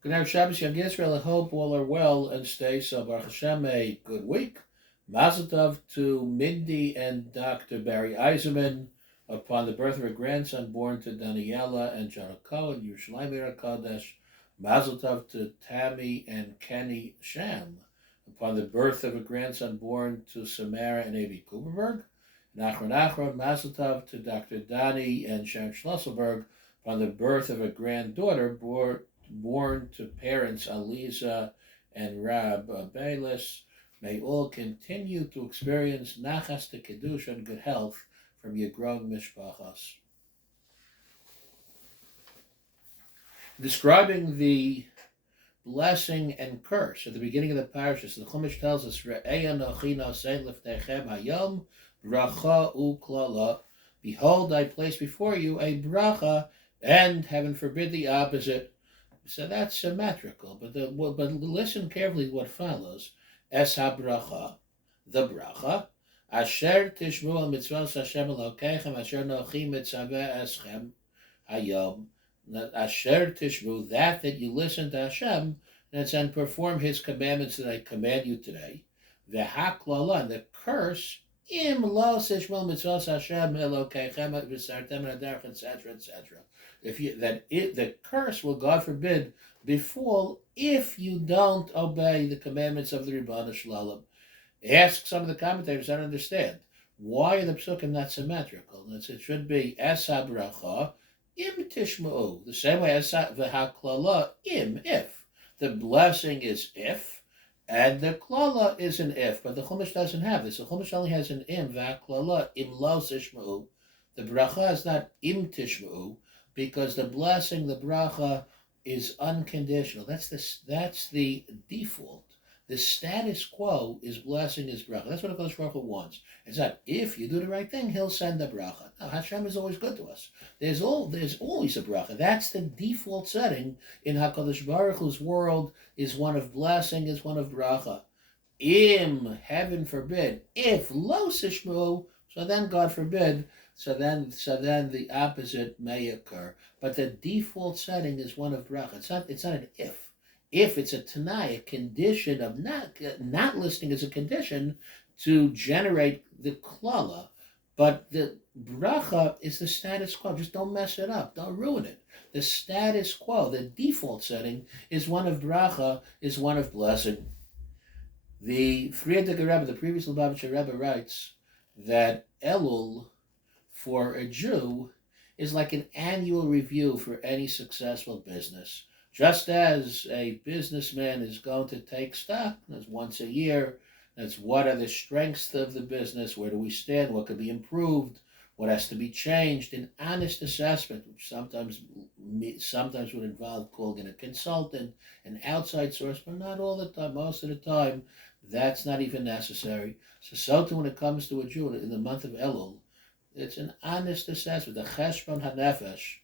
Good night, Shabbos, Young Israel. I hope all are well and stay so. Baruch Hashem, a good week. Mazel tov to Mindy and Dr. Barry Eiserman upon the birth of a grandson born to Daniela and Jonah Cohen, Yerushalayim Ir Kodesh. Mazel tov to Tammy and Kenny Sham upon the birth of a grandson born to Samara and Avi Kuperberg. Nachron, Mazel tov to Dr. Dani and Sharon Schlosselberg upon the birth of a granddaughter born to parents Aliza and Rab Bayless. May all continue to experience nachas to kedusha and good health from your grown mishpachas. Describing the blessing and curse at the beginning of the parashas, the Chumash tells us, "Re'eya nochi nosei lefnechem hayom bracha uklala." Behold, I place before you a bracha, and heaven forbid the opposite. So that's symmetrical, but listen carefully to what follows. Es habracha, the bracha, asher tishmu al mitzvot Hashem Elokeichem, asher nochi mitzaveh eschem hayom, asher tishmu, that you listen to Hashem, and perform His commandments that I command you today. V'haklala, and the curse, im lo tishmu mitzvot Hashem Elokeichem v'sartem adarch, etc., etc. The curse will, God forbid, befall if you don't obey the commandments of the Ribbon Shalom. Ask some of the commentators, I don't understand. Why are the psukim not symmetrical? It should be es habracha im tishma'u, the same way as v'haklala im, if. The blessing is if, and the klala is an if, but the Chumash doesn't have this. The Chumash only has an im, v'haklala im lo tishma'u. The bracha is not im tishma'u, because the blessing, the bracha, is unconditional. That's the default. The status quo is blessing is bracha. That's what HaKadosh Baruch Hu wants. It's not if you do the right thing, He'll send the bracha. No, Hashem is always good to us. There's always a bracha. That's the default setting in HaKadosh Baruch Hu's world. Is one of blessing, is one of bracha. Im, heaven forbid, if lo sishmu, so then God forbid. So then the opposite may occur. But the default setting is one of bracha. It's not an if. If it's a tanai, a condition of not listening is a condition to generate the klala. But the bracha is the status quo. Just don't mess it up. Don't ruin it. The status quo, the default setting, is one of bracha, is one of blessing. The Frierdiker Rebbe, the previous Lubavitcher Rebbe, writes that Elul, for a Jew, is like an annual review for any successful business. Just as a businessman is going to take stock, that's once a year, that's what are the strengths of the business, where do we stand, what could be improved, what has to be changed, an honest assessment, which sometimes would involve calling in a consultant, an outside source, but not all the time. Most of the time, that's not even necessary. So too when it comes to a Jew in the month of Elul, it's an honest assessment, the cheshbon hanefesh,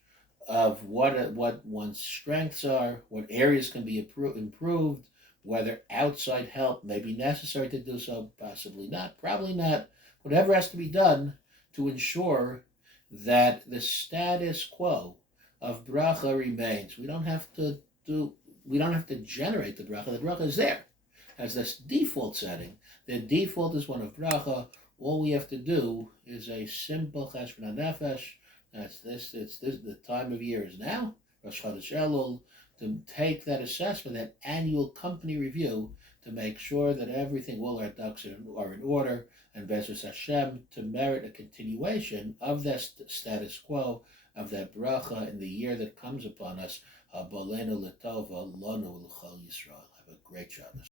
of what one's strengths are, what areas can be improved, whether outside help may be necessary to do so, possibly not, probably not. Whatever has to be done to ensure that the status quo of bracha remains. We don't have to generate the bracha. The bracha is there as this default setting. The default is one of bracha. All we have to do is a simple cheshbon nefesh. That's this. It's this. The time of year is now. Rosh Chodesh Elul, to take that assessment, that annual company review, to make sure that everything, all our ducks are in order, and Bezras Hashem, to merit a continuation of that status quo, of that bracha in the year that comes upon us. Bolenu letova, lonu l'chol Yisrael. Have a great Shabbos.